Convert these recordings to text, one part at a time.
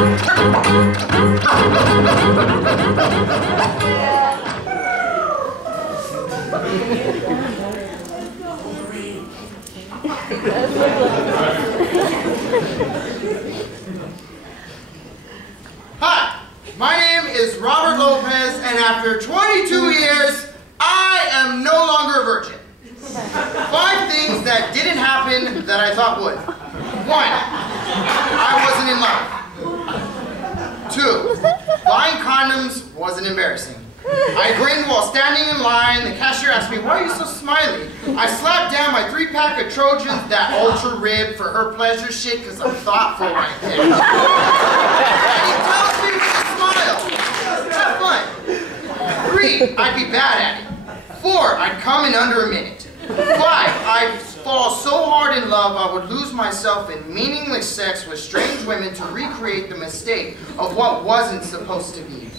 Hi, my name is Robert Lopez, and after 22 years, I am no longer a virgin. 5 things that didn't happen that I thought would. 1, I wasn't in love. 2, buying condoms wasn't embarrassing. I grinned while standing in line. The cashier asked me, "Why are you so smiley?" I slapped down my 3-pack of Trojans, that ultra rib for her pleasure shit, because I'm thoughtful right there. And he tells me with a smile. Have fun. 3, I'd be bad at it. 4, I'd come in under a minute. 5, I'd fall so hard in love I would lose myself in meaningless sex with strange women to recreate the mistake of what wasn't supposed to be.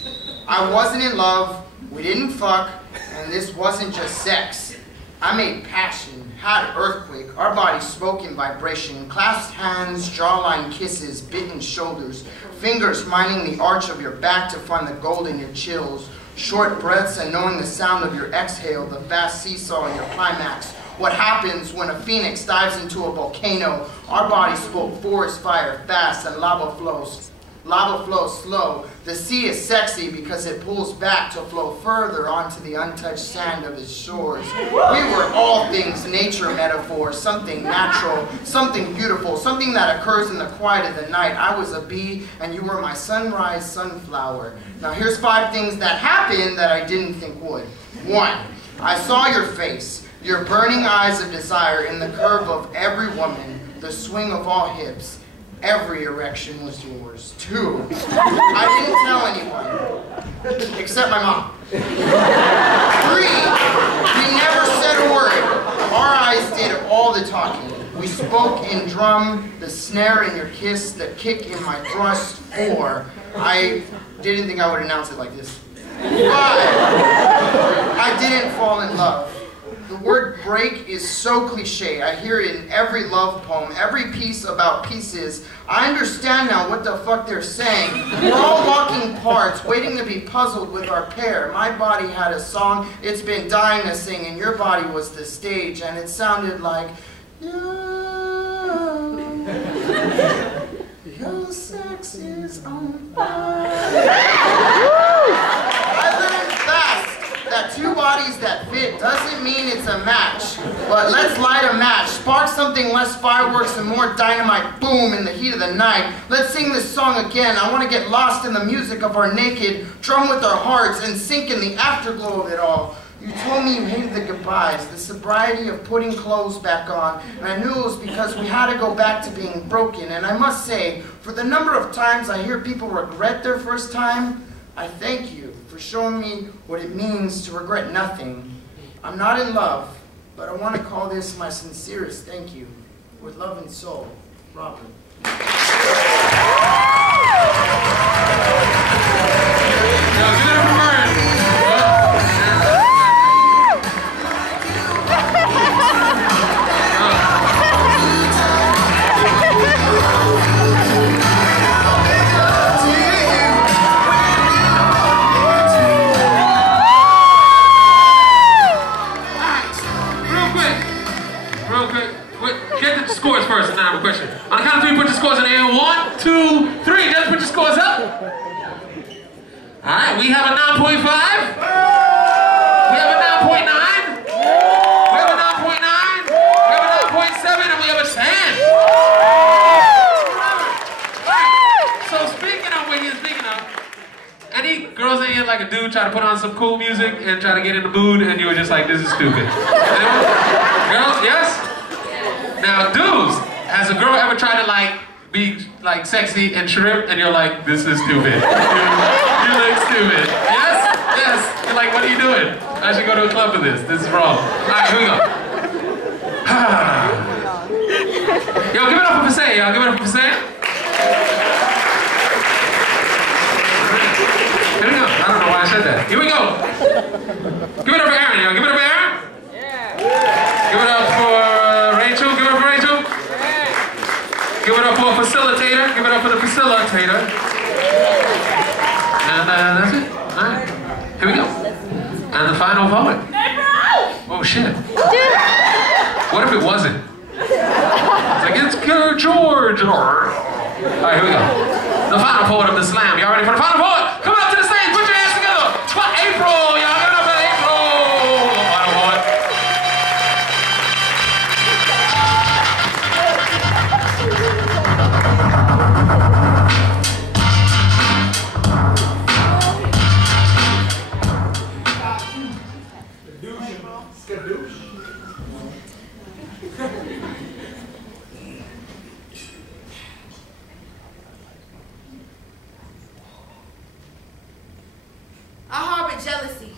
I wasn't in love, we didn't fuck, and this wasn't just sex. I made passion, had earthquake, our bodies spoke in vibration, clasped hands, jawline kisses, bitten shoulders, fingers mining the arch of your back to find the gold in your chills, short breaths and knowing the sound of your exhale, the fast seesaw in your climax. What happens when a phoenix dives into a volcano? Our bodies spoke forest fire fast and lava flows slow. The sea is sexy because it pulls back to flow further onto the untouched sand of its shores. We were all things nature metaphors, something natural, something beautiful, something that occurs in the quiet of the night. I was a bee and you were my sunrise sunflower. Now here's 5 things that happened that I didn't think would. 1, I saw your face, your burning eyes of desire in the curve of every woman, the swing of all hips. Every erection was yours. 2, I didn't tell anyone, except my mom. 3, we never said a word. Our eyes did all the talking. We spoke in drum, the snare in your kiss, the kick in my thrust. 4, I didn't think I would announce it like this. 5, I didn't fall in love. The word break is so cliche. I hear it in every love poem, every piece about pieces. I understand now what the fuck they're saying. We're all walking parts, waiting to be puzzled with our pair. My body had a song it's been dying to sing, and your body was the stage, and it sounded like, your sex is on fire. That 2 bodies that fit doesn't mean it's a match. But let's light a match, spark something less fireworks and more dynamite, boom, in the heat of the night. Let's sing this song again. I want to get lost in the music of our naked, drum with our hearts, and sink in the afterglow of it all. You told me you hated the goodbyes, the sobriety of putting clothes back on, and I knew it was because we had to go back to being broken. And I must say, for the number of times I hear people regret their first time, I thank you for showing me what it means to regret nothing. I'm not in love, but I want to call this my sincerest thank you. With love and soul, Robert. Question. On the count of 3, put your scores in the air. 1, 2, 3. Just put your scores up. Alright, we have a 9.5. We have a 9.9. We have a 9.9. We have a 9.7. And we have a 10. Alright, so speaking of what you're thinking of, any girls in here like a dude try to put on some cool music and try to get in the mood and you were just like, this is stupid? Anyone? Girls, yes? Now, dudes, has a girl ever tried to be sexy and shrimp and you're like, this is stupid. You look stupid. Yes? Yes. You're like, what are you doing? I should go to a club for this. This is wrong. Alright, here we go. Yo, give it up for Passay, y'all. Give it up for Passay. Here we go. I don't know why I said that. Here we go. Give it up for Aaron, y'all. Give it up for Aaron. Yeah. Give it up for Rachel. Give it up for Rachel. Give it up for a facilitator. Give it up for the facilitator. that's it. All right. Here we go. And the final poet. Oh, shit. What if it wasn't? It's like, it's Good George. All right, here we go. The final poet of the slam. Y'all ready for the final poet? Come up to the stage. Put your hands together. For April. Y'all give it up for April. The final poet. I harbor jealousy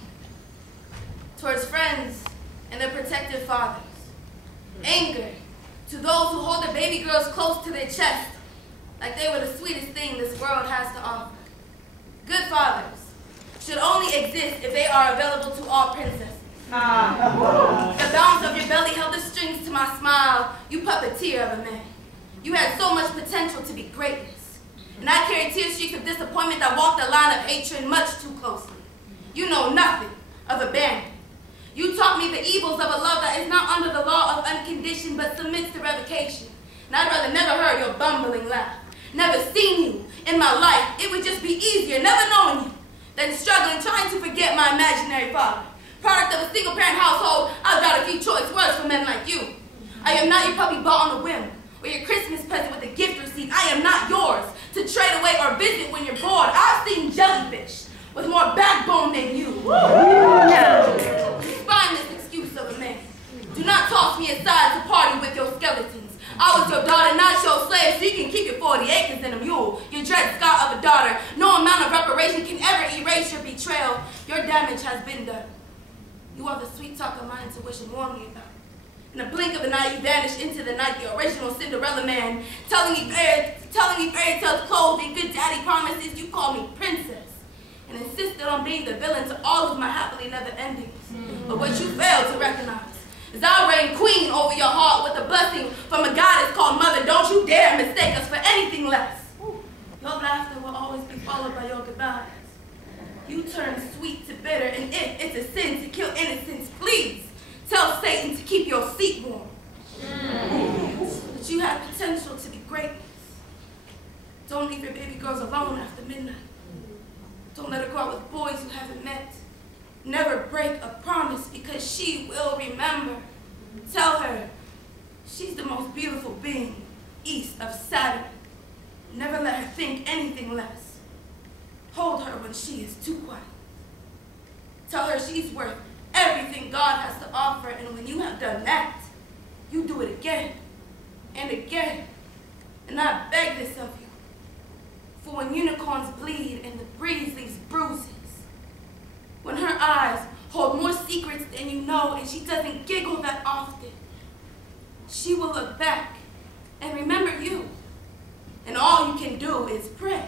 towards friends and their protective fathers. Anger to those who hold their baby girls close to their chest like they were the sweetest thing this world has to offer. Good fathers should only exist if they are available to all princesses. The bounce of your belly held the strings to my smile, you puppeteer of a man. You had so much potential to be greatness. And I carried tear streaks of disappointment that walked the line of hatred much too closely. You know nothing of abandon. You taught me the evils of a love that is not under the law of unconditioned but submits to revocation. And I'd rather never heard your bumbling laugh, never seen you in my life. It would just be easier never knowing you than struggling trying to forget my imaginary father. Product of a single-parent household, I've got a few choice words for men like you. I am not your puppy bought on a whim, or your Christmas present with a gift receipt. I am not yours to trade away or visit when you're bored. I've seen jellyfish with more backbone than you. Spineless excuse of a man. Do not toss me aside to party with your skeletons. I was your daughter, not your slave, so you can keep your 40 acres and a mule. Your Dred Scott of a daughter. No amount of reparation can ever erase your betrayal. Your damage has been done. You are the sweet talker my intuition warned me about. In a blink of an eye, you vanished into the night, the original Cinderella man, telling me fairy tales clothed in good daddy promises. You called me princess and insisted on being the villain to all of my happily never endings. But what you failed to recognize is I reign queen over your heart with a blessing from a goddess called mother. Don't you dare mistake us for anything less. Your laughter will always be followed by your goodbyes. You turn sweet to bitter, and if it's a sin to kill innocence, please tell Satan to keep your seat warm. But you have potential to be greatness. Don't leave your baby girls alone after midnight. Don't let her go out with boys you haven't met. Never break a promise because she will remember. Tell her she's the most beautiful being east of Saturn. Never let her think anything less. Hold her when she is too quiet. Tell her she's worth everything God has to offer, and when you have done that, you do it again and again. And I beg this of you, for when unicorns bleed and the breeze leaves bruises, when her eyes hold more secrets than you know and she doesn't giggle that often, she will look back and remember you. And all you can do is pray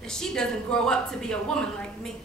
that she doesn't grow up to be a woman like me.